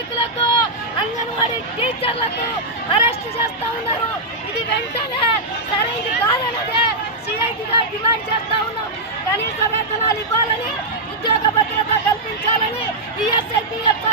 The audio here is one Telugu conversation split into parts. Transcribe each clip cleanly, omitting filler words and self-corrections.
నాయకులకు అంగన్వాడీ టీచర్లకు అరెస్ట్ చేస్తా ఉన్నారు. ఇది వెంటనే సరైనది కాదన్నదే సిఐటిగా డిమాండ్ చేస్తా ఉన్నాం. కనీస వేతనాలు ఇవ్వాలని, ఉద్యోగ భద్రత కల్పించాలని, ఈఎస్ఐపిఎఫ్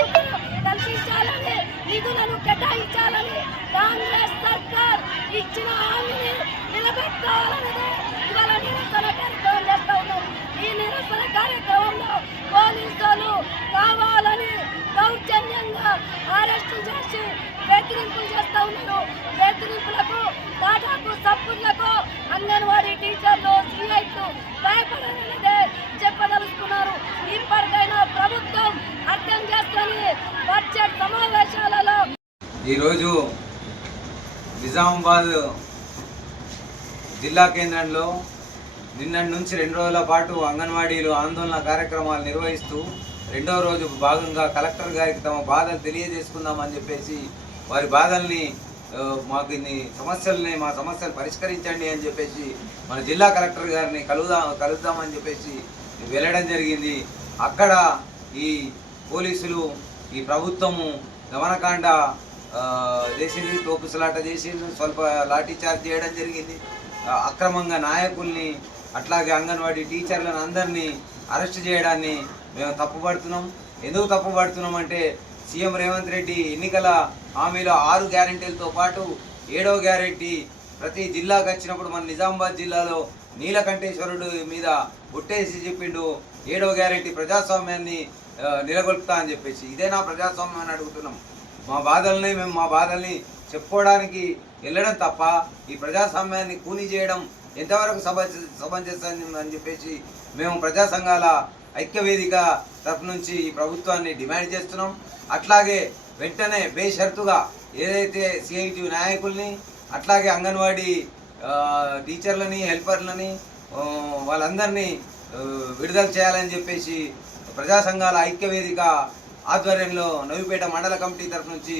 కల్పించాలని, నిధులను కేటాయించాలని కాంగ్రెస్ సర్కార్ ఇచ్చిన హామీని నిలబెట్టాలన్నదే ఇవాళ నిరసన కార్యక్రమం చేస్తా ఉన్నాం. ఈ నిరసన కార్యక్రమంలో పోలీసులు కావాలని దౌర్జన్యంగా అరెస్టు చేసి బెదిరింపులు చేస్తా ఉన్నారు. బెదిరింపులకు టాటాకు సబ్బులకు అంగన్వాడీ టీచర్లు సిఐలు భయపడాలన్నదే చెప్పదలుచుకున్నారు. ఇప్పటికైనా ప్రభుత్వం అర్థం చేసుకొని బడ్జెట్ సమావేశాలలో ఈరోజు నిజామాబాద్ జిల్లా కేంద్రంలో నిన్నటి నుంచి 2 రోజుల పాటు అంగన్వాడీలు ఆందోళన కార్యక్రమాలు నిర్వహిస్తూ 2వ రోజు భాగంగా కలెక్టర్ గారికి తమ బాధలు తెలియజేసుకుందామని చెప్పేసి వారి బాధల్ని మాకు మా సమస్యలు పరిష్కరించండి అని చెప్పేసి మన జిల్లా కలెక్టర్ గారిని కలుద్దామని చెప్పేసి వెళ్ళడం జరిగింది. అక్కడ ఈ పోలీసులు ఈ ప్రభుత్వము దమనకాండ చేసింది, తోపుసలాట చేసింది, స్వల్ప లాఠీ చార్జ్ చేయడం జరిగింది. అక్రమంగా నాయకుల్ని అట్లాగే అంగన్వాడీ టీచర్లను అందరినీ అరెస్ట్ చేయడాన్ని మేము తప్పుపడుతున్నాం. ఎందుకు తప్పుపడుతున్నాం అంటే సీఎం రేవంత్ రెడ్డి ఎన్నికల హామీలో 6 గ్యారెంటీలతో పాటు 7వ గ్యారెంటీ ప్రతి జిల్లాకు వచ్చినప్పుడు మన నిజామాబాద్ జిల్లాలో నీలకంఠేశ్వరుడు మీద ఒట్టేసి చెప్పిండు 7వ గ్యారెంటీ ప్రజాస్వామ్యాన్ని నెలకొల్పుతా అని చెప్పేసి. ఇదేనా ప్రజాస్వామ్యం అని అడుగుతున్నాం. మేము మా బాధల్ని చెప్పుకోవడానికి వెళ్ళడం తప్ప ఈ ప్రజాస్వామ్యాన్ని కూని చేయడం ఎంతవరకు సమంజసం అని చెప్పేసి మేము ప్రజా సంఘాల ఐక్యవేదిక తరఫు నుంచి ఈ ప్రభుత్వాన్ని డిమాండ్ చేస్తున్నాం. అట్లాగే వెంటనే బేషరతుగా ఏదైతే సిఐటి నాయకుల్ని అట్లాగే అంగన్వాడీ టీచర్లని హెల్పర్లని వాళ్ళందరినీ విడుదల చేయాలని చెప్పేసి ప్రజా సంఘాల ఐక్యవేదిక ఆధ్వర్యంలో నవీపేట మండల కమిటీ తరఫు నుంచి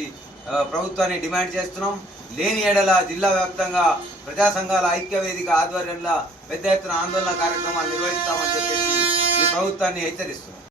ప్రభుత్వాన్ని డిమాండ్ చేస్తున్నాం. లేని ఏడల జిల్లా వ్యాప్తంగా ప్రజా సంఘాల ఐక్యవేదిక ఆధ్వర్యంలో పెద్ద ఎత్తున ఆందోళన కార్యక్రమాలు నిర్వహిస్తామని చెప్పేసి ఈ ప్రభుత్వాన్ని హెచ్చరిస్తున్నాం.